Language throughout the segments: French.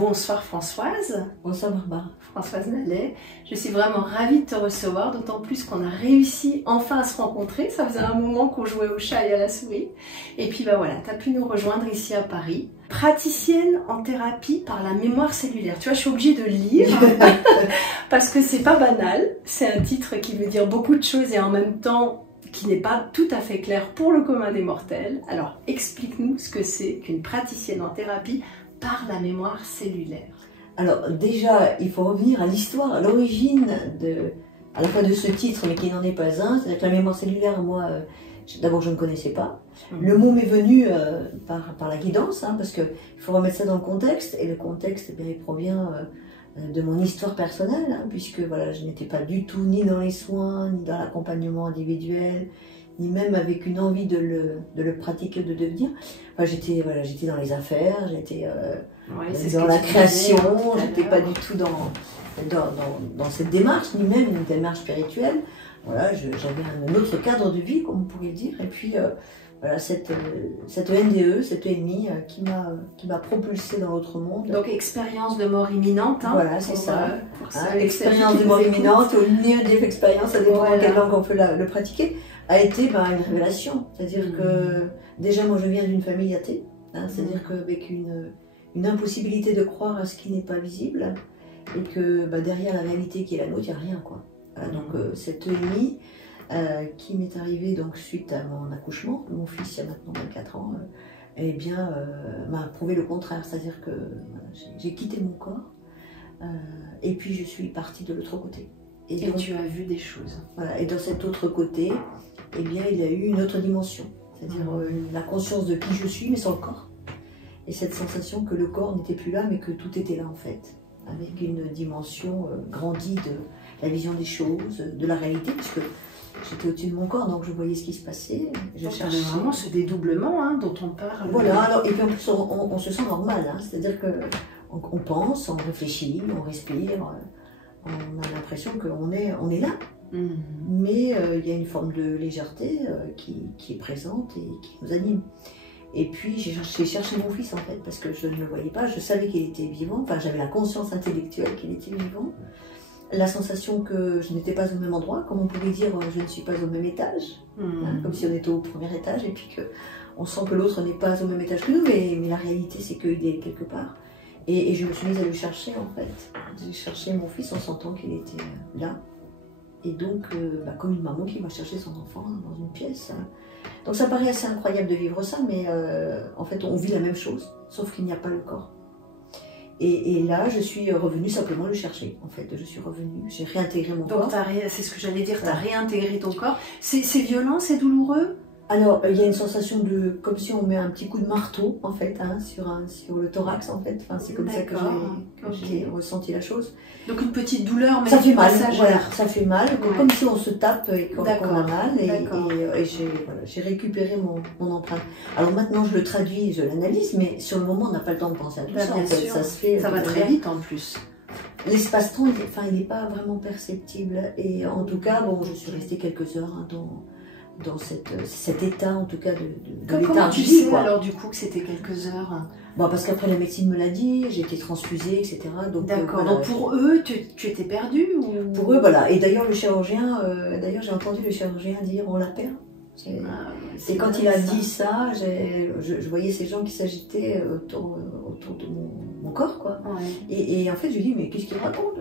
Bonsoir Françoise. Bonsoir Barbara. Françoise Nallet. Je suis vraiment ravie de te recevoir, d'autant plus qu'on a réussi enfin à se rencontrer. Ça faisait un moment qu'on jouait au chat et à la souris. Et puis bah voilà, tu as pu nous rejoindre ici à Paris. Praticienne en thérapie par la mémoire cellulaire. Tu vois, je suis obligée de lire parce que c'est pas banal. C'est un titre qui veut dire beaucoup de choses et en même temps qui n'est pas tout à fait clair pour le commun des mortels. Alors explique-nous ce que c'est qu'une praticienne en thérapie par la mémoire cellulaire. Alors déjà, il faut revenir à l'histoire, à l'origine à la fois de ce titre, mais qui n'en est pas un. C'est-à-dire que la mémoire cellulaire, moi, d'abord je ne connaissais pas. Le mot m'est venu par la guidance, parce qu'il faut remettre ça dans le contexte. Et le contexte, eh bien, il provient de mon histoire personnelle, puisque voilà, je n'étais pas du tout ni dans les soins, ni dans l'accompagnement individuel, ni même avec une envie de le pratiquer, de devenir. Enfin, j'étais dans les affaires, j'étais dans la création, j'étais pas du tout dans cette démarche, ni même une démarche spirituelle. Voilà, j'avais un autre cadre de vie, comme on pourrait le dire. Et puis, voilà, cette NDE, cette EMI qui m'a propulsée dans l'autre monde. Donc, expérience de mort imminente. Voilà, c'est ça. Expérience de mort imminente, au milieu des expériences, ça dépend de quelle langue on peut le pratiquer, a été une révélation. C'est-à-dire que, déjà, moi, je viens d'une famille athée. C'est-à-dire qu'avec une impossibilité de croire à ce qui n'est pas visible, et que derrière la réalité qui est la nôtre, il n'y a rien, quoi. Voilà, donc, cette EMI, qui m'est arrivée donc, suite à mon accouchement, mon fils il y a maintenant 24 ans, eh bien, m'a prouvé le contraire. C'est-à-dire que voilà, j'ai quitté mon corps, et puis je suis partie de l'autre côté. Et donc, tu as vu des choses. Voilà, et dans cet autre côté, eh bien, il y a eu une autre dimension. C'est-à-dire la conscience de qui je suis, mais sans le corps. Et cette sensation que le corps n'était plus là, mais que tout était là en fait. Avec une dimension grandie de la vision des choses, de la réalité, puisque j'étais au-dessus de mon corps, donc je voyais ce qui se passait. Je cherchais vraiment ce dédoublement dont on parle. Voilà, alors, et puis en plus on se sent normal, c'est-à-dire qu'on pense, on réfléchit, on respire, on a l'impression qu'on est là. Mais il y a une forme de légèreté qui est présente et qui nous anime. Et puis j'ai cherché mon fils en fait, parce que je ne le voyais pas, je savais qu'il était vivant, enfin j'avais la conscience intellectuelle qu'il était vivant, la sensation que je n'étais pas au même endroit, comme on pouvait dire je ne suis pas au même étage, comme si on était au premier étage, et puis qu'on sent que l'autre n'est pas au même étage que nous, mais la réalité c'est qu'il est quelque part. Et je me suis mise à le chercher en fait, j'ai cherché mon fils en sentant qu'il était là. Et donc, comme une maman qui va chercher son enfant dans une pièce. Donc ça paraît assez incroyable de vivre ça, mais en fait on vit la même chose, sauf qu'il n'y a pas le corps. Et là, je suis revenue simplement le chercher, en fait. Je suis revenue, j'ai réintégré mon corps. Donc c'est ce que j'allais dire, tu as réintégré ton corps. C'est violent, c'est douloureux? Alors, il y a une sensation comme si on met un petit coup de marteau, en fait, sur le thorax, en fait. Enfin, c'est comme ça que j'ai ressenti la chose. Donc une petite douleur, mais ça fait mal, voilà, ça fait mal, comme si on se tape et qu'on a mal. Et j'ai récupéré mon empreinte. Alors maintenant, je le traduis, je l'analyse, mais sur le moment, on n'a pas le temps de penser à tout ça. En fait. Ça se fait. Ça va très vite en plus. L'espace-temps, il n'est pas vraiment perceptible. Et en tout cas, bon, je suis restée quelques heures dans cet état, en tout cas, de Comment tu sais alors du coup que c'était quelques heures? Bon, parce qu'après la médecine me l'a dit, j'ai été transfusée, etc. D'accord, donc pour eux, tu étais perdue ou... Pour eux, voilà. Et d'ailleurs, le chirurgien, j'ai entendu le chirurgien dire on la perd. Et quand il a dit ça, je voyais ces gens qui s'agitaient autour de mon corps, quoi. Ouais. Et en fait, je lui dis mais qu'est-ce qu'il raconte?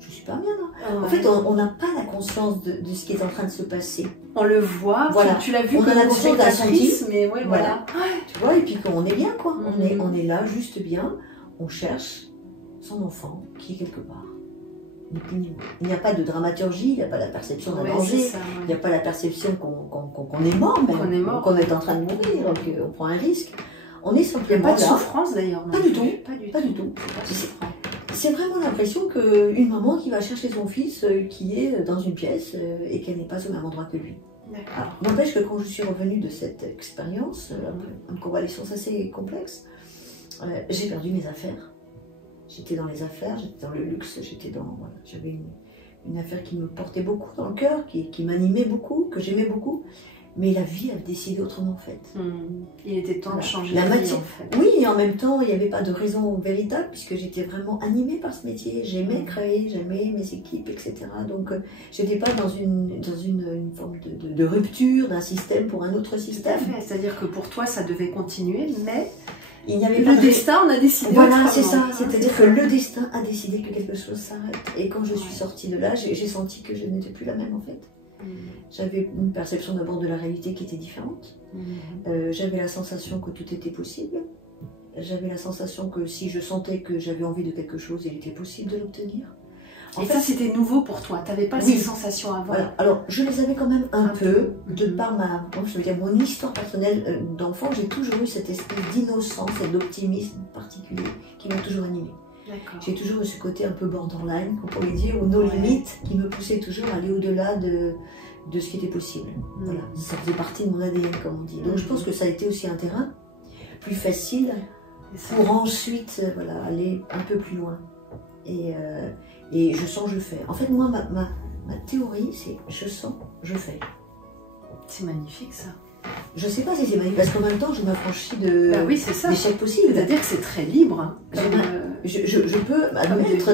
Je suis pas bien là. En fait, on n'a pas la conscience de ce qui est en train de se passer. On le voit, voilà. Tu l'as vu on comme a la conscience d'un senti, mais ouais, voilà. Tu vois, et puis qu'on est bien, quoi. On est là, juste bien. On cherche son enfant qui est quelque part. Il n'y a pas de dramaturgie, il n'y a pas la perception d'un danger, il n'y a pas la perception qu'on est mort, même, qu'on est en train de mourir, qu'on prend un risque. On est simplement il n'y a pas de souffrance d'ailleurs. Pas du tout. C'est vraiment l'impression qu'une maman qui va chercher son fils qui est dans une pièce et qu'elle n'est pas au même endroit que lui. N'empêche que quand je suis revenue de cette expérience, une convalescence assez complexe, j'ai perdu mes affaires. J'étais dans les affaires, j'étais dans le luxe, j'avais une affaire qui me portait beaucoup dans le cœur, qui m'animait beaucoup, que j'aimais beaucoup. Mais la vie a décidé autrement en fait. Il était temps de changer la de matière. vie en fait. Oui, et en même temps, il n'y avait pas de raison véritable puisque j'étais vraiment animée par ce métier. J'aimais créer, j'aimais mes équipes, etc. Donc, je n'étais pas dans une forme de rupture d'un système pour un autre système. Tout à fait. C'est-à-dire que pour toi, ça devait continuer, mais il n'y avait le destin en a décidé. Voilà, c'est ça. C'est-à-dire que le destin a décidé que quelque chose s'arrête. Et quand je suis sortie de là, j'ai senti que je n'étais plus la même en fait. J'avais une perception d'abord de la réalité qui était différente. J'avais la sensation que tout était possible. J'avais la sensation que si je sentais que j'avais envie de quelque chose, il était possible de l'obtenir. Et ça, c'était nouveau pour toi. Tu n'avais pas ces sensations avant. Voilà. Alors, je les avais quand même un peu, de par mon histoire personnelle d'enfant. J'ai toujours eu cette espèce d'innocence et d'optimisme particulier qui m'a toujours animée. J'ai toujours eu ce côté un peu borderline, on pourrait dire, ou nos limites, qui me poussait toujours à aller au-delà de ce qui était possible. Voilà. Ça faisait partie de mon ADN, comme on dit. Donc je pense que ça a été aussi un terrain plus facile pour ensuite aller un peu plus loin. Et je sens, je fais. En fait, moi, ma théorie, c'est je sens, je fais. C'est magnifique ça. Je sais pas si c'est magnifique, parce qu'en même temps, je m'affranchis d'échecs possibles. C'est-à-dire que c'est très libre. Je peux admettre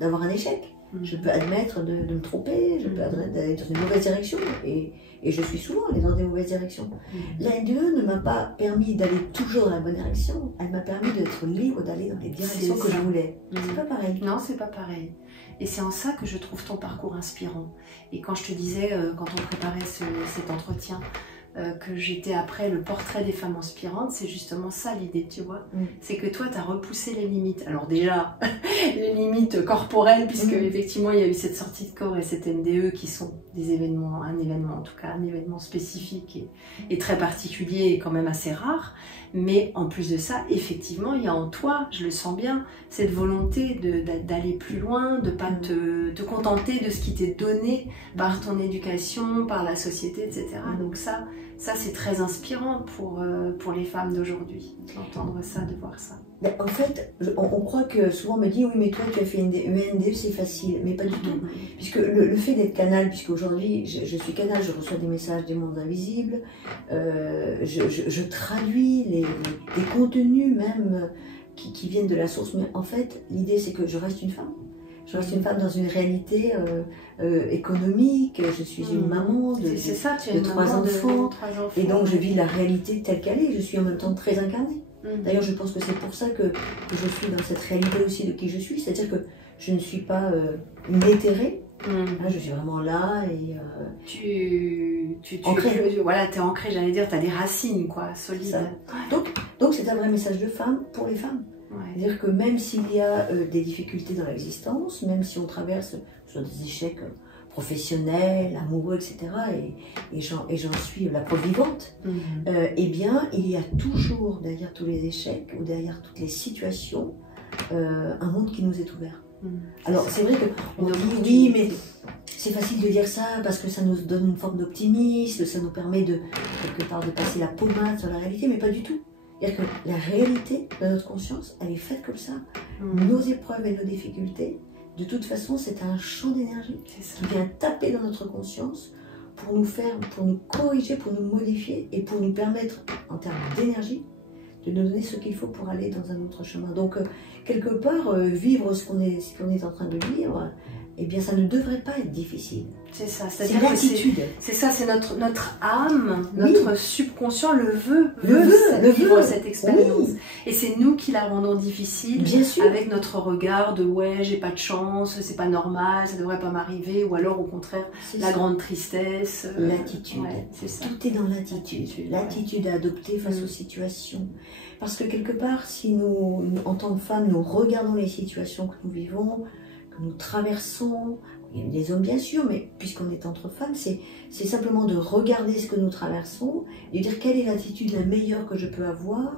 d'avoir un échec. Je peux admettre de me tromper, je peux admettre d'aller dans une mauvaise direction. Et je suis souvent allée dans des mauvaises directions. La NDE ne m'a pas permis d'aller toujours dans la bonne direction. Elle m'a permis d'être libre d'aller dans les directions que je voulais. C'est pas pareil. Non, c'est pas pareil. Et c'est en ça que je trouve ton parcours inspirant. Et quand je te disais, quand on préparait cet entretien, que j'étais après le portrait des femmes inspirantes, c'est justement ça l'idée, tu vois. C'est que toi, tu as repoussé les limites. Alors déjà, les limites corporelles, puisque effectivement, il y a eu cette sortie de corps et cette NDE qui sont des événements, un événement spécifique et très particulier et quand même assez rare. Mais en plus de ça, effectivement, il y a en toi, je le sens bien, cette volonté d'aller plus loin, de ne pas te contenter de ce qui t'est donné par ton éducation, par la société, etc. Donc ça c'est très inspirant pour les femmes d'aujourd'hui, d'entendre ça, de voir ça. Ben, en fait, on croit que souvent on me dit oui mais toi tu as fait une NDE, c'est facile, mais pas du tout. Puisque le fait d'être canal, puisque aujourd'hui je suis canal, je reçois des messages des mondes invisibles, je traduis des contenus même qui viennent de la source, mais en fait l'idée c'est que je reste une femme. Je reste une femme dans une réalité économique, je suis une maman de 3 enfants, et donc je vis la réalité telle qu'elle est, je suis en même temps très incarnée. D'ailleurs, je pense que c'est pour ça que je suis dans cette réalité aussi de qui je suis, c'est-à-dire que je ne suis pas une éthérée, je suis vraiment là et voilà, t'es ancrée, j'allais dire, t'as des racines quoi, solides. Donc c'est un vrai message de femme pour les femmes. C'est-à-dire que même s'il y a des difficultés dans l'existence, même si on traverse soit des échecs professionnels, amoureux, etc., et j'en suis la preuve vivante, eh bien, il y a toujours, derrière tous les échecs, ou derrière toutes les situations, un monde qui nous est ouvert. Alors, c'est vrai qu'on dit, oui, mais c'est facile de dire ça, parce que ça nous donne une forme d'optimisme, ça nous permet quelque part de passer la pommade sur la réalité, mais pas du tout. C'est-à-dire que la réalité de notre conscience, elle est faite comme ça. Nos épreuves et nos difficultés, de toute façon, c'est un champ d'énergie qui vient taper dans notre conscience pour nous corriger, pour nous modifier et pour nous permettre, en termes d'énergie, de nous donner ce qu'il faut pour aller dans un autre chemin. Donc, quelque part, vivre ce qu'on est en train de vivre, eh bien, ça ne devrait pas être difficile. C'est ça, c'est l'attitude. C'est ça, c'est notre âme, notre subconscient le veut vivre cette expérience. Oui. Et c'est nous qui la rendons difficile, bien sûr, avec notre regard de ouais, j'ai pas de chance, c'est pas normal, ça devrait pas m'arriver, ou alors au contraire, la grande tristesse. L'attitude. Tout est dans l'attitude. L'attitude à adopter face aux situations. Parce que quelque part, si nous, en tant que femmes, nous regardons les situations que nous vivons, que nous traversons, il y a des hommes bien sûr, mais puisqu'on est entre femmes, c'est simplement de regarder ce que nous traversons et de dire quelle est l'attitude la meilleure que je peux avoir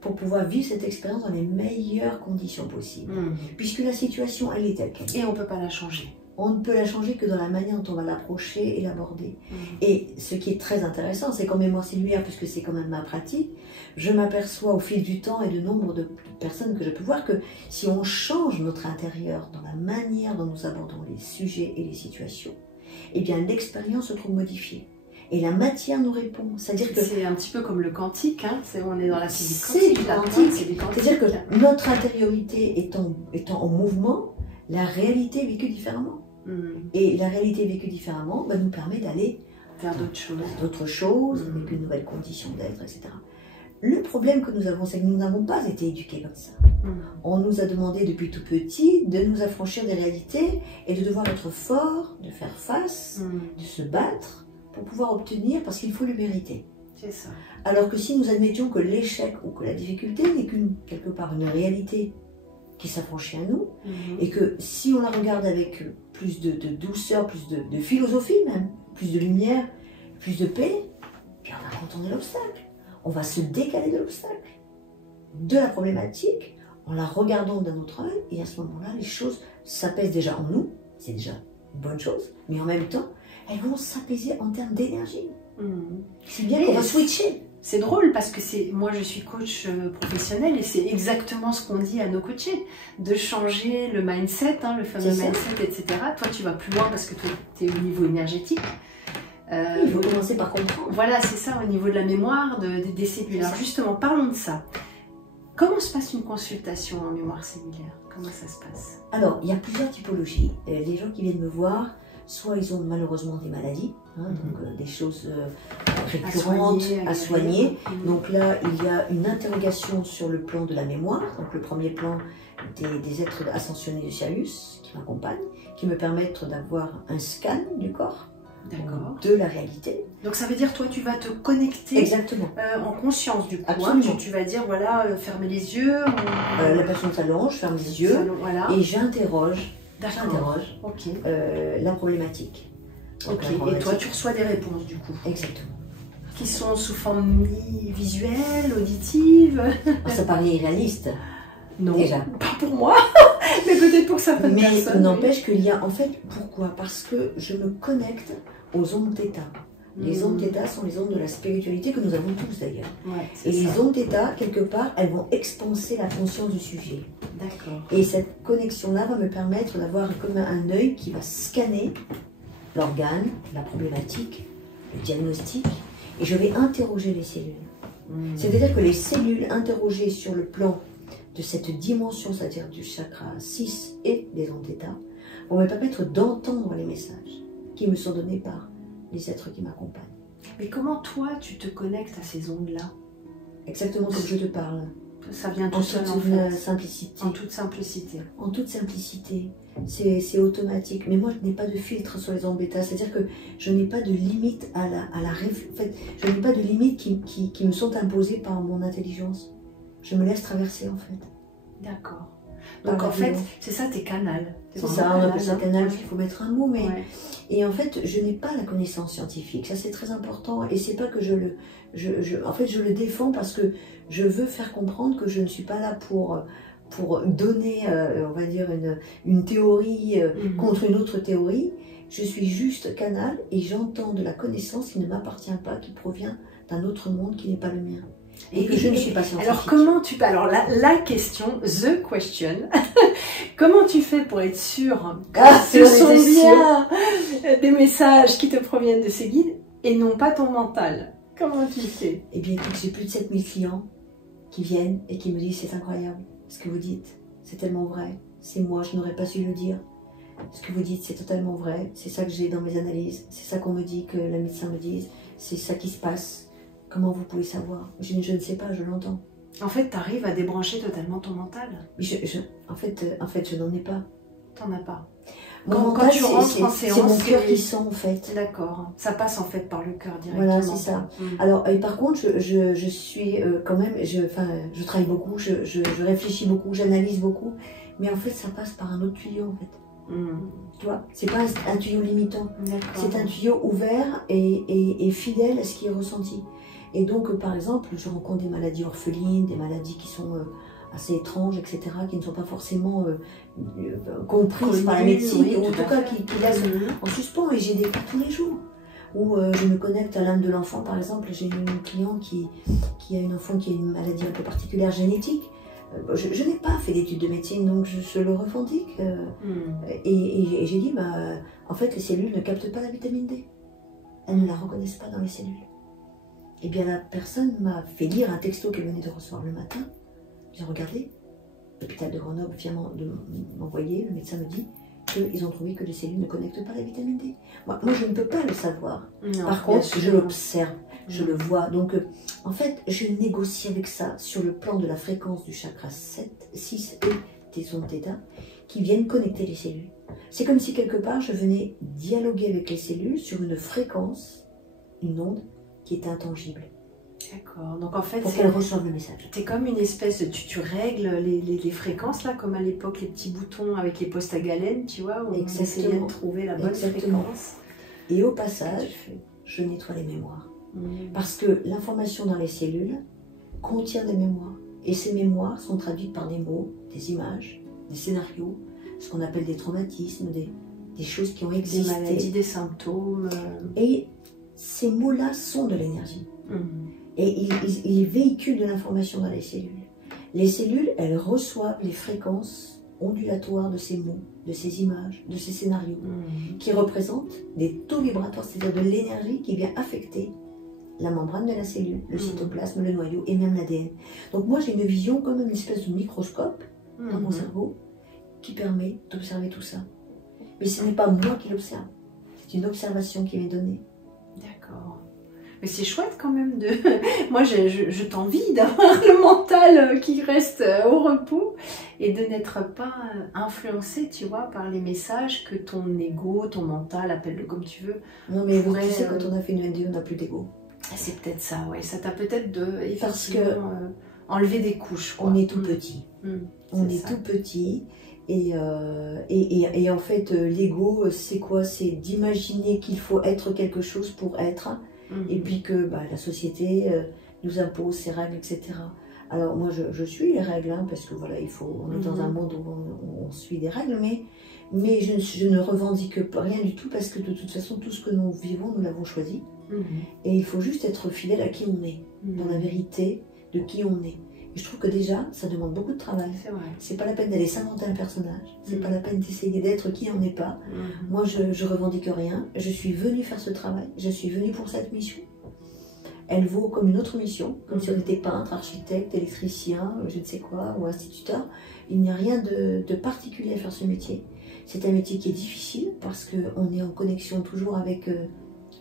pour pouvoir vivre cette expérience dans les meilleures conditions possibles. Puisque la situation, elle est telle qu'elle est. Et on ne peut pas la changer. On ne peut la changer que dans la manière dont on va l'approcher et l'aborder. Et ce qui est très intéressant, c'est qu'en mémoire cellulaire, puisque c'est quand même ma pratique, je m'aperçois au fil du temps et du nombre de personnes que je peux voir que si on change notre intérieur dans la manière dont nous abordons les sujets et les situations, eh bien l'expérience se trouve modifiée. Et la matière nous répond. C'est-à-dire que c'est un petit peu comme le quantique, hein. On est dans la physique quantique. C'est C'est-à-dire que notre intériorité étant en mouvement, la réalité est vécue différemment. Et la réalité vécue différemment nous permet d'aller vers d'autres choses, avec une nouvelle condition d'être, etc. Le problème que nous avons, c'est que nous n'avons pas été éduqués comme ça. On nous a demandé depuis tout petit de nous affranchir des réalités et de devoir être fort, de faire face, de se battre pour pouvoir obtenir, parce qu'il faut le mériter. C'est ça. Alors que si nous admettions que l'échec ou que la difficulté n'est quelque part une réalité qui s'affranchit à nous, et que si on la regarde avec plus de douceur, plus de philosophie même, plus de lumière, plus de paix, puis on va contourner l'obstacle. On va se décaler de l'obstacle, de la problématique, en la regardant d'un autre œil, et à ce moment-là, les choses s'apaisent déjà en nous, c'est déjà une bonne chose, mais en même temps, elles vont s'apaiser en termes d'énergie. C'est bien qu'on va switcher. C'est drôle parce que moi je suis coach professionnel et c'est exactement ce qu'on dit à nos coachés, de changer le mindset, le fameux mindset, etc. Toi tu vas plus loin parce que tu es au niveau énergétique. Il faut commencer par comprendre. Voilà, c'est ça, au niveau de la mémoire, des cellules. Alors justement, parlons de ça. Comment se passe une consultation en mémoire cellulaire? Comment ça se passe? Alors, il y a plusieurs typologies. Les gens qui viennent me voir, soit ils ont malheureusement des maladies, donc des choses récurrentes à soigner. Donc là, il y a une interrogation sur le plan de la mémoire. Donc le premier plan des êtres ascensionnés de Sirius qui m'accompagnent, qui me permettent d'avoir un scan du corps. De la réalité. Donc ça veut dire, toi, tu vas te connecter. Exactement. En conscience, du coup. Absolument. Tu vas dire, voilà, fermez les yeux. La personne s'allonge, ferme les yeux, et j'interroge la problématique. Donc, et toi, tu reçois des réponses, du coup. Exactement. Qui sont sous forme visuelle, auditive. Ça paraît irréaliste. Non, déjà. Pas pour moi, mais peut-être pour certaines personnes. Mais n'empêche qu'il y a, en fait, pourquoi? Parce que je me connecte aux ondes θ. Les ondes θ sont les ondes de la spiritualité que nous avons tous d'ailleurs. Et les ondes θ, quelque part, elles vont expanser la conscience du sujet. D'accord. Et cette connexion-là va me permettre d'avoir comme un œil qui va scanner l'organe, la problématique, le diagnostic, et je vais interroger les cellules. C'est-à-dire que les cellules interrogées sur le plan de cette dimension, c'est-à-dire du chakra 6 et des ondes θ, vont me permettre d'entendre les messages qui me sont donnés par les êtres qui m'accompagnent. Mais comment toi, tu te connectes à ces ondes-là? Exactement comme je te parle. Ça vient tout seul, en fait. Simplicité. En toute simplicité. En toute simplicité. C'est automatique. Mais moi, je n'ai pas de filtre sur les ondes bêta. C'est-à-dire que je n'ai pas de limite à la en fait, je n'ai pas de limites qui me sont imposées par mon intelligence. Je me laisse traverser, en fait. D'accord. Donc en fait, c'est ça tes canals. C'est ça, on appelle ça canal, parce qu'il faut mettre un mot, mais... Et en fait, je n'ai pas la connaissance scientifique, ça c'est très important, et c'est pas que en fait, je le défends parce que je veux faire comprendre que je ne suis pas là pour donner, on va dire, une théorie contre une autre théorie. Je suis juste canal, et j'entends de la connaissance qui ne m'appartient pas, qui provient d'un autre monde qui n'est pas le mien. Et que je ne suis pas scientifique. Alors comment tu... Alors la question, the question, comment tu fais pour être sûr que ce sont bien des messages qui te proviennent de ces guides et non pas ton mental? Comment tu fais? Eh bien écoute, j'ai plus de 7000 clients qui viennent et qui me disent c'est incroyable ce que vous dites, c'est tellement vrai, c'est moi, je n'aurais pas su le dire. Ce que vous dites c'est totalement vrai, c'est ça que j'ai dans mes analyses, c'est ça qu'on me dit, que la médecin me dise, c'est ça qui se passe. Comment vous pouvez savoir? Je ne sais pas, je l'entends. En fait, tu arrives à débrancher totalement ton mental. En fait, je n'en ai pas. T'en as pas. Mon mental, c'est mon cœur qui sent, en fait. D'accord. Ça passe en fait par le cœur directement. Voilà, c'est ça. Alors, et par contre, je suis quand même, je travaille beaucoup, je réfléchis beaucoup, j'analyse beaucoup, mais en fait, ça passe par un autre tuyau, en fait. Tu vois, c'est pas un tuyau limitant. C'est un tuyau ouvert et fidèle à ce qui est ressenti. Et donc, par exemple, je rencontre des maladies orphelines, des maladies qui sont assez étranges, etc., qui ne sont pas forcément comprises par la médecine, ou en tout cas qui laissent en suspens. Et j'ai des cas tous les jours où je me connecte à l'âme de l'enfant. Par exemple, j'ai une cliente qui a une enfant qui a une maladie un peu particulière génétique. Je n'ai pas fait d'études de médecine, donc je le revendique. Et j'ai dit, en fait, les cellules ne captent pas la vitamine D. elles ne la reconnaissent pas dans les cellules. Eh bien, la personne m'a fait lire un texto qu'elle venait de recevoir le matin. J'ai regardé. L'hôpital de Grenoble vient de m'envoyer, le médecin me dit qu'ils ont trouvé que les cellules ne connectent pas la vitamine D. Moi je ne peux pas le savoir. Non, par contre, je l'observe, je le vois. Donc, en fait, je négocie avec ça sur le plan de la fréquence du chakra 7, 6 et des ondes θ qui viennent connecter les cellules. C'est comme si quelque part, je venais dialoguer avec les cellules sur une fréquence, une onde qui est intangible. D'accord. Donc en fait, pour qu'elles reçoivent le message. C'est comme une espèce de... Tu règles les fréquences, là, comme à l'époque, les petits boutons avec les postes à galène, tu vois, où on essayait de trouver la bonne fréquence. Et au passage, je nettoie les mémoires. Parce que l'information dans les cellules contient des mémoires. Et ces mémoires sont traduites par des mots, des images, des scénarios, ce qu'on appelle des traumatismes, des choses qui ont existé. Des maladies, des symptômes. Et ces mots-là sont de l'énergie. Et ils véhiculent de l'information dans les cellules. Les cellules, elles reçoivent les fréquences ondulatoires de ces mots, de ces images, de ces scénarios, qui représentent des taux vibratoires, c'est-à-dire de l'énergie qui vient affecter la membrane de la cellule, le cytoplasme, le noyau et même l'ADN. Donc moi, j'ai une vision comme une espèce de microscope dans mon cerveau qui permet d'observer tout ça. Mais ce n'est pas moi qui l'observe, c'est une observation qui m'est donnée. D'accord. Mais c'est chouette quand même de... Moi, je t'envie d'avoir le mental qui reste au repos et de n'être pas influencé, tu vois, par les messages que ton ego, ton mental, appelle-le comme tu veux. Non, mais tu sais, quand on a fait une NDE, on n'a plus d'ego. C'est peut-être ça, ouais. Ça t'a peut-être enlevé des couches, quoi. On est tout petit. On est tout petit. Et en fait, l'ego, c'est quoi? C'est d'imaginer qu'il faut être quelque chose pour être. Et puis que la société nous impose ses règles, etc. Alors moi, je suis les règles, hein, parce que voilà, on est dans un monde où on suit des règles, mais je ne revendique rien du tout, parce que de toute façon, tout ce que nous vivons, nous l'avons choisi. Et il faut juste être fidèle à qui on est, dans la vérité de qui on est. Et je trouve que déjà, ça demande beaucoup de travail. C'est pas la peine d'aller s'inventer un personnage. C'est pas la peine d'essayer d'être qui on n'est pas. Moi, je revendique rien. Je suis venue faire ce travail. Je suis venue pour cette mission. Elle vaut comme une autre mission, comme si on était peintre, architecte, électricien, je ne sais quoi, ou instituteur. Il n'y a rien de particulier à faire ce métier. C'est un métier qui est difficile parce qu'on est en connexion toujours avec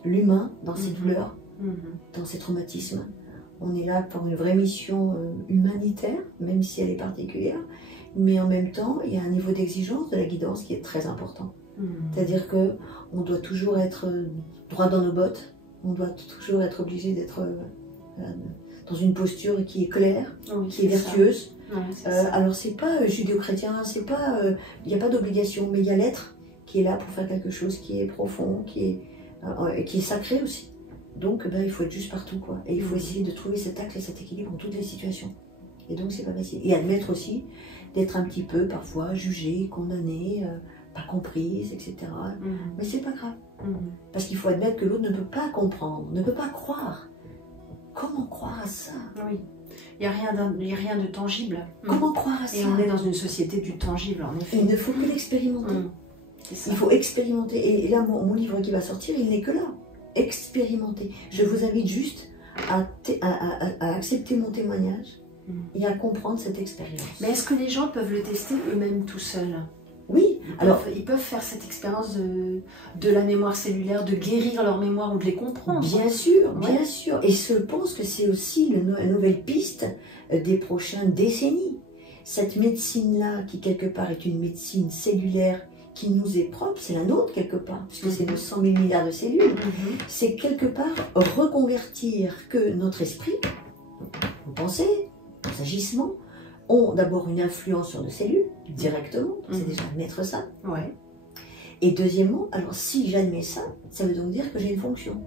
l'humain dans ses douleurs, dans ses traumatismes. On est là pour une vraie mission humanitaire, même si elle est particulière. Mais en même temps, il y a un niveau d'exigence de la guidance qui est très important. C'est-à-dire qu'on doit toujours être droit dans nos bottes. On doit toujours être obligé d'être dans une posture qui est claire, qui est vertueuse. Alors c'est pas judéo-chrétien, c'est pas, il n'y a pas d'obligation, mais il y a l'être qui est là pour faire quelque chose qui est profond, qui est sacré aussi. Donc il faut être juste partout, quoi. Et il faut essayer de trouver cet axe et cet équilibre dans toutes les situations. Et donc c'est pas facile. Et admettre aussi d'être un petit peu parfois jugée, condamnée, pas comprise, etc. Mais c'est pas grave. Parce qu'il faut admettre que l'autre ne peut pas comprendre, ne peut pas croire. Comment croire à ça? Oui. Il n'y a rien de tangible. Comment croire à ça? Et on est dans une société du tangible, en effet. Il ne faut que l'expérimenter. Il faut expérimenter. Et là, mon livre qui va sortir, il n'est que là. Expérimenter. Je vous invite juste à accepter mon témoignage et à comprendre cette expérience. Mais est-ce que les gens peuvent le tester eux-mêmes tout seuls? Oui. Ils peuvent faire cette expérience de la mémoire cellulaire, de guérir leur mémoire ou de les comprendre. Bien sûr, bien sûr. Et je pense que c'est aussi la nouvelle piste des prochaines décennies. Cette médecine-là, qui quelque part est une médecine cellulaire qui nous est propre, c'est la nôtre quelque part, puisque c'est nos 100 000 milliards de cellules, c'est quelque part reconvertir que notre esprit, nos pensées, nos agissements, ont d'abord une influence sur nos cellules, directement, c'est déjà admettre ça. Et deuxièmement, alors si j'admets ça, ça veut donc dire que j'ai une fonction.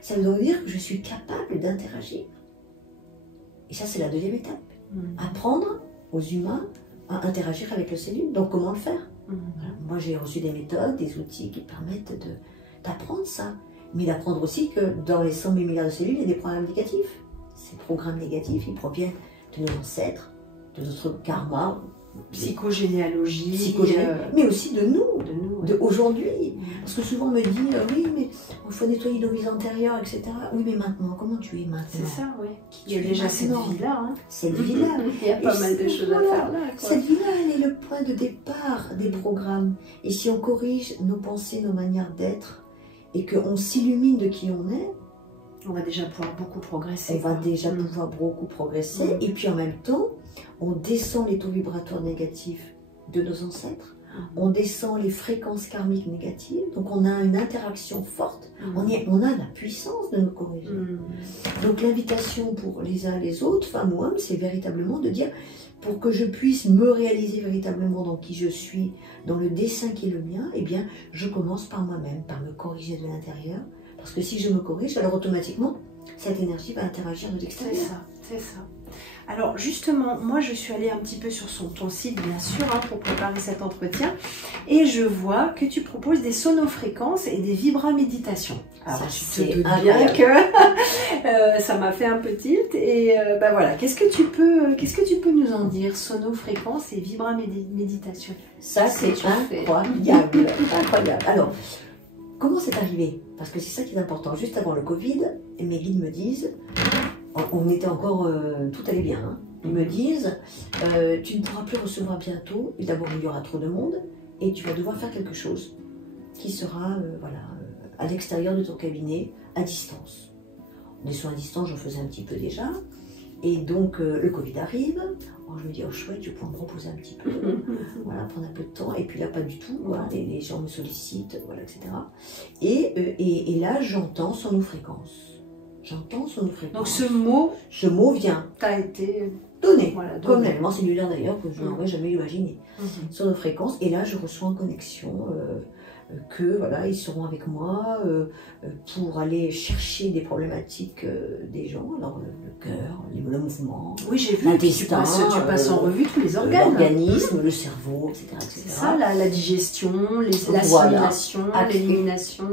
Ça veut donc dire que je suis capable d'interagir. Et ça, c'est la deuxième étape. Apprendre aux humains à interagir avec les cellules. Donc comment le faire? Moi, j'ai reçu des méthodes, des outils qui permettent d'apprendre ça. Mais d'apprendre aussi que dans les 100 000 milliards de cellules, il y a des programmes négatifs. Ces programmes négatifs, ils proviennent de nos ancêtres, de notre karma, psychogénéalogie, mais aussi de nous, ouais. de aujourd'hui. Parce que souvent on me dit, oui, mais il faut nettoyer nos vies antérieures, etc. Oui, mais maintenant, comment tu es maintenant? C'est ça, oui. Il y a déjà cette vie-là. Hein. Cette vie-là. Il y a pas mal de choses à faire là. Quoi. Cette vie-là, elle est le point de départ des programmes. Et si on corrige nos pensées, nos manières d'être, et qu'on s'illumine de qui on est, on va déjà pouvoir beaucoup progresser. On va déjà pouvoir beaucoup progresser. Et puis en même temps, on descend les taux vibratoires négatifs de nos ancêtres. On descend les fréquences karmiques négatives. Donc on a une interaction forte. On a la puissance de nous corriger. Donc l'invitation pour les uns et les autres, femmes ou hommes, c'est véritablement de dire, pour que je puisse me réaliser véritablement dans qui je suis, dans le dessein qui est le mien, eh bien, je commence par moi-même, par me corriger de l'intérieur. Parce que si je me corrige, alors automatiquement, cette énergie va interagir de l'extérieur. C'est ça. Alors justement, moi je suis allée un petit peu sur ton site, bien sûr, hein, pour préparer cet entretien, et je vois que tu proposes des sonofréquences et des vibra-méditations. Alors tu te doutes bien que ça m'a fait un peu tilt, et ben voilà, qu'est-ce que tu peux nous en dire, sonofréquences et vibra-méditation? Ça c'est incroyable, incroyable. Alors, comment c'est arrivé? Parce que c'est ça qui est important. Juste avant le Covid, mes guides me disent, on était encore, tout allait bien, hein. Ils me disent, tu ne pourras plus recevoir bientôt, et d'abord il y aura trop de monde, et tu vas devoir faire quelque chose qui sera à l'extérieur de ton cabinet, à distance. Des soins à distance, j'en faisais un petit peu déjà, et donc le Covid arrive. Alors, je me dis, oh chouette, je vais pouvoir me reposer un petit peu, prendre un peu de temps, et puis là pas du tout, les gens me sollicitent, etc. Et là j'entends sonofréquence. J'entends sonofréquence. Donc ce mot vient. T'a été donné. Comme l'élément cellulaire d'ailleurs, que je n'aurais jamais imaginé. Sonofréquence, et là je reçois en connexion ils seront avec moi pour aller chercher des problématiques des gens, alors le cœur, le mouvement, j'ai vu, l'intestin, tu passes en revue tous les organes, l'organisme, le cerveau, etc. C'est ça, la digestion, l'assimilation, l'élimination.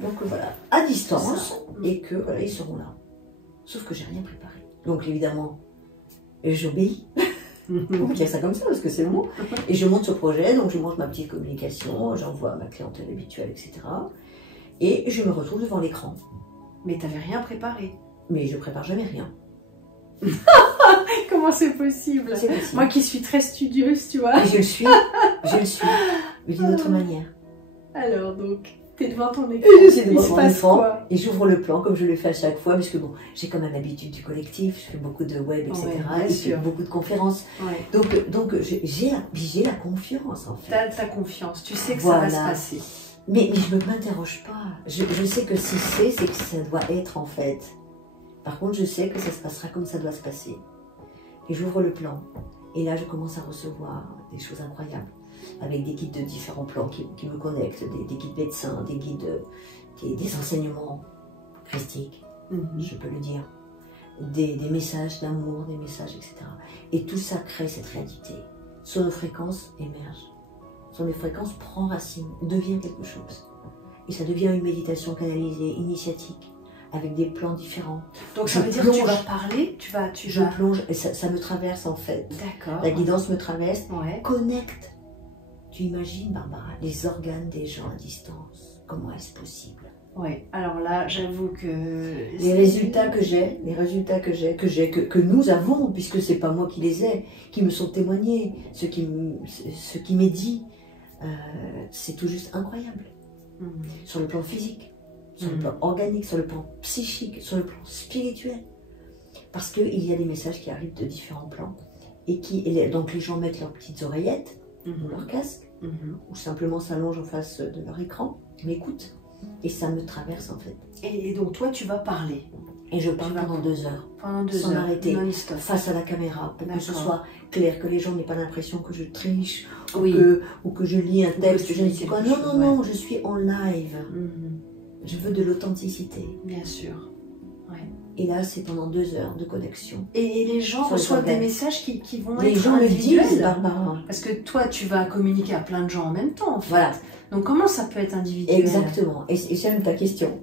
Donc à distance, et que ils seront là. Sauf que j'ai rien préparé. Donc évidemment, j'obéis. On peut dire ça comme ça parce que c'est le mot. Et je monte ce projet, donc je monte ma petite communication, j'envoie ma clientèle habituelle, etc. Et je me retrouve devant l'écran. Mais tu n'avais rien préparé. Mais je prépare jamais rien. Comment c'est possible? Moi qui suis très studieuse, tu vois. Et je le suis, mais d'une autre manière. Alors donc, t'es devant ton écran. Je suis devant mon écran et j'ouvre le plan comme je le fais à chaque fois, parce que bon, j'ai quand même l'habitude du collectif, je fais beaucoup de web, etc. Et je fais beaucoup de conférences. Donc j'ai la confiance en fait. T'as ta confiance, tu sais que ça va se passer. Mais je ne m'interroge pas. Je sais que si c'est que ça doit être en fait. Par contre, je sais que ça se passera comme ça doit se passer. Et j'ouvre le plan. Et là, je commence à recevoir des choses incroyables. Avec des guides de différents plans qui me connectent, des guides médecins, des guides, des enseignements christiques, je peux le dire, des messages d'amour, des messages, etc. Et tout ça crée cette réalité. Sonofréquence émerge. Sonofréquence prend racine, devient quelque chose. Et ça devient une méditation canalisée, initiatique, avec des plans différents. Donc ça veut dire que tu vas parler, je plonge, et ça me traverse en fait. D'accord. La guidance me traverse, connecte. Tu imagines, Barbara, les organes des gens à distance. Comment est-ce possible? Oui, alors là, j'avoue que... Les résultats que j'ai, que nous avons, puisque c'est pas moi qui les ai, qui me sont témoignés, ce qui m'est dit, c'est tout juste incroyable. Sur le plan physique, sur le plan organique, sur le plan psychique, sur le plan spirituel. Parce qu'il y a des messages qui arrivent de différents plans. Donc les gens mettent leurs petites oreillettes, ou leur casque, ou simplement s'allongent en face de leur écran, m'écoutent, et ça me traverse en fait. Et donc toi tu vas parler. Et je parle pendant 2 heures. Sans arrêter, face à la caméra, pour que ce soit clair, que les gens n'aient pas l'impression que je triche, ou que je lis un texte, je ne dis quoi. Non, je suis en live. Je veux de l'authenticité. Bien sûr. Et là, c'est pendant 2 heures de connexion. Et les gens reçoivent des messages qui vont les être gens individuels. Me disent, Barbara. Parce que toi, tu vas communiquer à plein de gens en même temps, en fait. Voilà. Donc, comment ça peut être individuel? Exactement. Et j'aime ta question.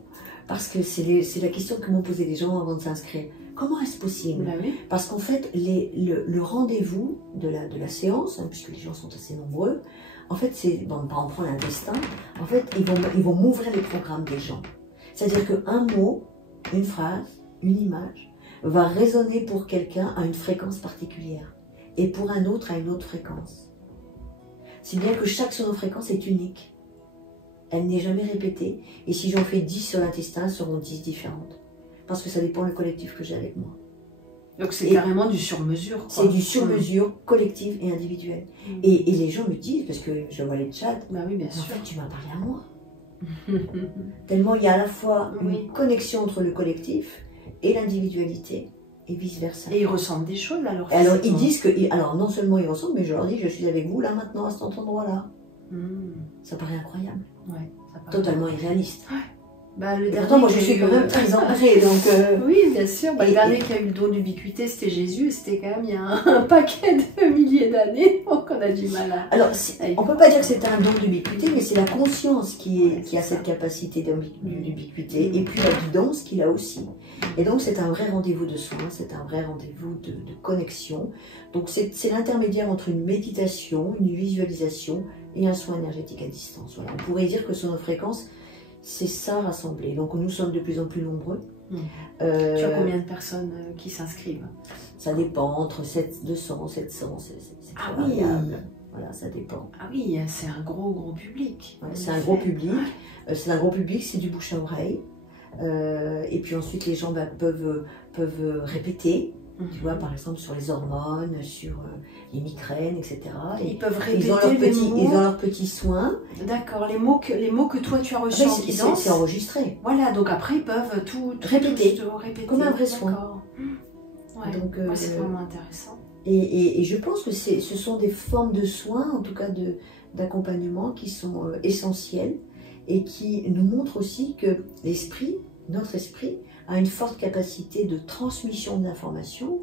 Parce que c'est la question que m'ont posé les gens avant de s'inscrire. comment est-ce possible? Bah oui. Parce qu'en fait, le rendez-vous de la séance, hein, puisque les gens sont assez nombreux, en fait, c'est, bon, on prend l'intestin, en fait, ils vont m'ouvrir les programmes des gens. C'est-à-dire qu'un mot, une phrase, une image, va résonner pour quelqu'un à une fréquence particulière, et pour un autre à une autre fréquence. Si bien que chaque sonofréquence est unique. Elle n'est jamais répétée, et si j'en fais 10 sur l'intestin, elles seront 10 différentes. Parce que ça dépend du collectif que j'ai avec moi. Donc c'est carrément du sur-mesure. C'est du sur-mesure collectif et individuel. Et les gens me disent, parce que je vois les chats, bah oui, bien sûr. En fait, tu m'as parlé à moi. Tellement il y a à la fois une connexion entre le collectif et l'individualité, et vice-versa. Et ils ressentent des choses alors. Alors ils disent que, alors non seulement ils ressentent, mais je leur dis, je suis avec vous là maintenant à cet endroit-là. Ça paraît incroyable. Ouais, ça paraît totalement irréaliste. Ouais. Bah, le dernier pourtant, moi je suis quand même très ancrée, donc... Oui, bien sûr. Bah, le dernier qui a eu le don d'ubiquité, c'était Jésus, et c'était quand même il y a un paquet de milliers d'années, donc on a du mal à... Alors, on ne peut pas dire que c'est un don d'ubiquité, mais c'est la conscience qui a cette capacité d'ubiquité, et puis la guidance qu'il a aussi. Et donc c'est un vrai rendez-vous de soins, c'est un vrai rendez-vous de connexion. Donc c'est l'intermédiaire entre une méditation, une visualisation et un soin énergétique à distance. Voilà. On pourrait dire que sur nos fréquences, c'est ça rassemblé. Donc nous sommes de plus en plus nombreux. Tu as combien de personnes qui s'inscrivent? Ça dépend, entre 200, 700, c'est variable. Voilà, ça dépend. Ah oui, c'est un gros public. Ouais, c'est un gros public. C'est un gros public, c'est du bouche à oreille. Et puis ensuite, les gens peuvent répéter. Tu vois, par exemple, sur les hormones, sur les migraines, etc. Ils peuvent répéter ils ont leurs petits soins. D'accord, les mots que toi tu as reçus en guidance. C'est enregistré. Voilà, donc après ils peuvent tout répéter. répéter. Comme un vrai soin. Ouais, donc c'est vraiment intéressant. Et je pense que ce sont des formes de soins, en tout cas d'accompagnement, qui sont essentielles et qui nous montrent aussi que l'esprit, notre esprit, a une forte capacité de transmission d'informations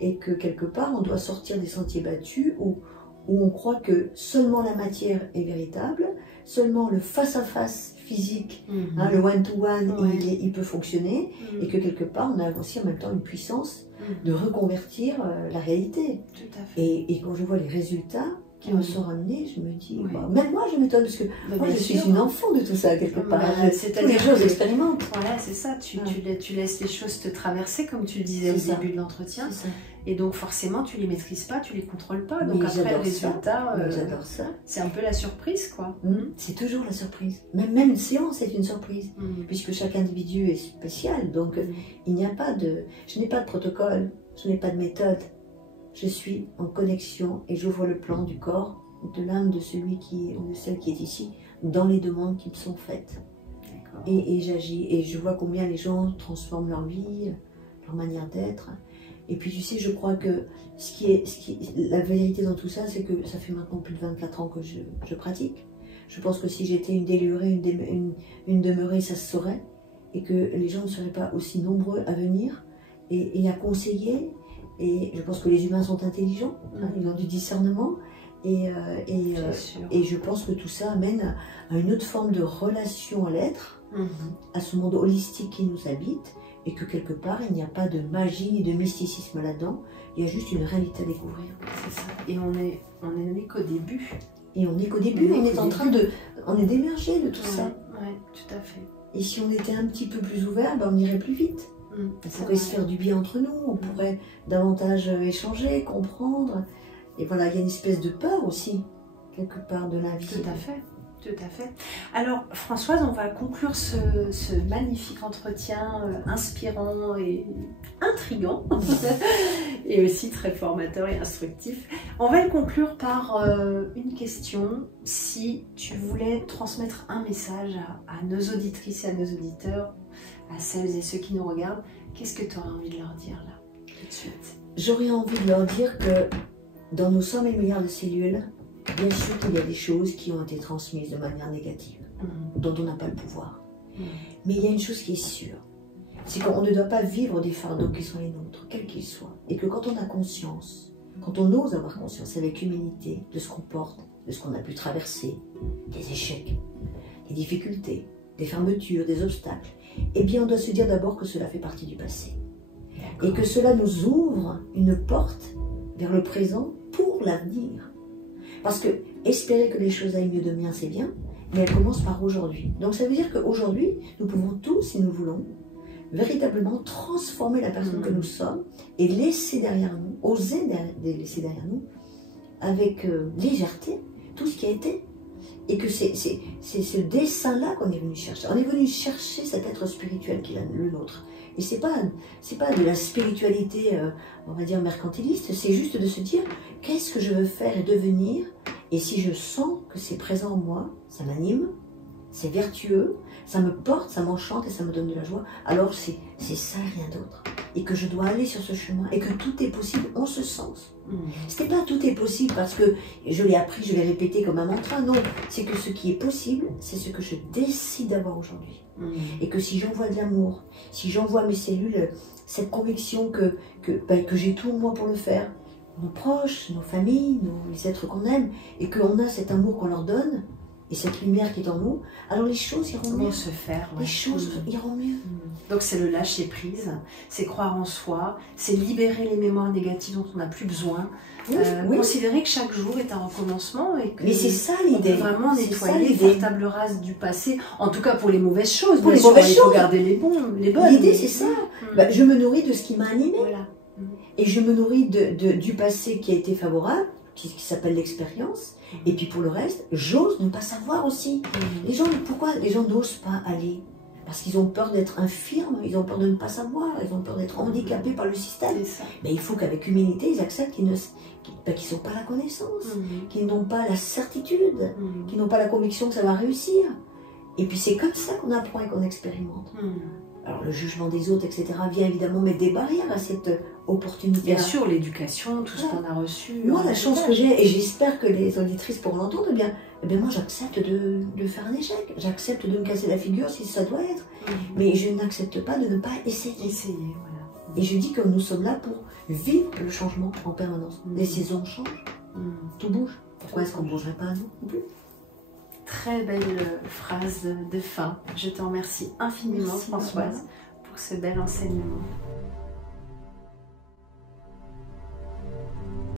et que quelque part on doit sortir des sentiers battus où on croit que seulement la matière est véritable, seulement le face-à-face physique, hein, le one-to-one, il peut fonctionner et que quelque part on a aussi en même temps une puissance de reconvertir la réalité. Tout à fait. Et quand je vois les résultats qui me sont ramenés, je me dis, bah, même moi je m'étonne parce que moi je suis une enfant de tout ça quelque part. C'est les choses expérimentent. Voilà, c'est ça, tu laisses les choses te traverser comme tu le disais au début de l'entretien. Et donc forcément tu les maîtrises pas, tu les contrôles pas. Donc après le résultat, j'adore ça. C'est un peu la surprise quoi. C'est toujours la surprise. Même une séance est une surprise, puisque chaque individu est spécial. Donc il n'y a pas de, je n'ai pas de protocole, je n'ai pas de méthode. Je suis en connexion et j'ouvre le plan du corps, de l'âme de celui ou de celle qui est ici, dans les demandes qui me sont faites. Et j'agis, et je vois combien les gens transforment leur vie, leur manière d'être. Et puis tu sais, je crois que la vérité dans tout ça, c'est que ça fait maintenant plus de 24 ans que je pratique. Je pense que si j'étais une délurée, une demeurée, ça se saurait. Et que les gens ne seraient pas aussi nombreux à venir et à conseiller. Et je pense que les humains sont intelligents, ils ont du discernement. Et je pense que tout ça amène à une autre forme de relation à l'être, à ce monde holistique qui nous habite, et que quelque part, il n'y a pas de magie ni de mysticisme là-dedans, il y a juste une réalité à découvrir. C'est ça. Et on est qu'au début. Et on est qu'au début, on est en train on est d'émerger de tout ça. Oui, tout à fait. Et si on était un petit peu plus ouvert, on irait plus vite. On pourrait se faire du bien entre nous, on pourrait davantage échanger, comprendre. Et voilà, il y a une espèce de peur aussi, quelque part, de la vie. Tout à fait, tout à fait. Alors, Françoise, on va conclure ce magnifique entretien inspirant et intriguant, et aussi très formateur et instructif. On va le conclure par une question. Si tu voulais transmettre un message à nos auditrices et à nos auditeurs, à celles et ceux qui nous regardent, qu'est-ce que tu aurais envie de leur dire là, tout de suite? J'aurais envie de leur dire que dans nos 100 000 milliards de cellules, bien sûr qu'il y a des choses qui ont été transmises de manière négative, dont on n'a pas le pouvoir. Mais il y a une chose qui est sûre, c'est qu'on ne doit pas vivre des fardeaux qui sont les nôtres, quels qu'ils soient. Et que quand on a conscience, quand on ose avoir conscience avec humilité de ce qu'on porte, de ce qu'on a pu traverser, des échecs, des difficultés, des fermetures, des obstacles, eh bien on doit se dire d'abord que cela fait partie du passé. Et que cela nous ouvre une porte vers le présent pour l'avenir. Parce que espérer que les choses aillent mieux demain, c'est bien, mais elles commencent par aujourd'hui. Donc ça veut dire qu'aujourd'hui, nous pouvons tous, si nous voulons, véritablement transformer la personne que nous sommes et laisser derrière nous, oser laisser derrière nous, avec légèreté, tout ce qui a été. Et que c'est ce dessin-là qu'on est venu chercher. On est venu chercher cet être spirituel qui est le nôtre. Et c'est pas de la spiritualité, on va dire, mercantiliste, c'est juste de se dire, qu'est-ce que je veux faire et devenir? Et si je sens que c'est présent en moi, ça m'anime, c'est vertueux, ça me porte, ça m'enchante et ça me donne de la joie, alors c'est ça et rien d'autre. Et que je dois aller sur ce chemin et que tout est possible en ce sens. Ce n'est pas tout est possible parce que je l'ai appris, je l'ai répété comme un mantra, non. C'est que ce qui est possible, c'est ce que je décide d'avoir aujourd'hui. Et que si j'envoie de l'amour, si j'envoie à mes cellules cette conviction que j'ai tout en moi pour le faire, nos proches, nos familles, les êtres qu'on aime, et qu'on a cet amour qu'on leur donne, et cette lumière qui est en nous, alors les choses iront mieux. Se faire, ouais. Les choses iront mieux. Donc c'est le lâcher prise, c'est croire en soi, c'est libérer les mémoires négatives dont on n'a plus besoin, considérer que chaque jour est un recommencement et que mais c'est ça l'idée. Vraiment nettoyer les table rase du passé, en tout cas pour les mauvaises choses. Pour les mauvaises choses, il faut garder les bonnes. L'idée c'est ça. Je me nourris de ce qui m'a animé. Voilà. Et je me nourris du passé qui a été favorable, qui s'appelle l'expérience. Et puis pour le reste, j'ose ne pas savoir aussi. Les gens, pourquoi les gens n'osent pas aller? Parce qu'ils ont peur d'être infirmes, ils ont peur de ne pas savoir, ils ont peur d'être handicapés par le système. Mais il faut qu'avec humilité, ils acceptent qu'ils n'ont pas la connaissance, qu'ils n'ont pas la certitude, qu'ils n'ont pas la conviction que ça va réussir. Et puis c'est comme ça qu'on apprend et qu'on expérimente. Alors le jugement des autres, etc. vient évidemment mettre des barrières à cette opportunité. Bien sûr, l'éducation, tout ce qu'on a reçu. Moi, la chance que j'ai, et j'espère que les auditrices pourront l'entendre, eh bien moi j'accepte de faire un échec. J'accepte de me casser la figure si ça doit être. Mais je n'accepte pas de ne pas essayer. Voilà. Et je dis que nous sommes là pour vivre le changement en permanence. Les saisons changent, tout bouge. Pourquoi est-ce qu'on ne bougerait pas nous non plus? Très belle phrase de fin. Je te remercie infiniment, Françoise, pour ce bel enseignement.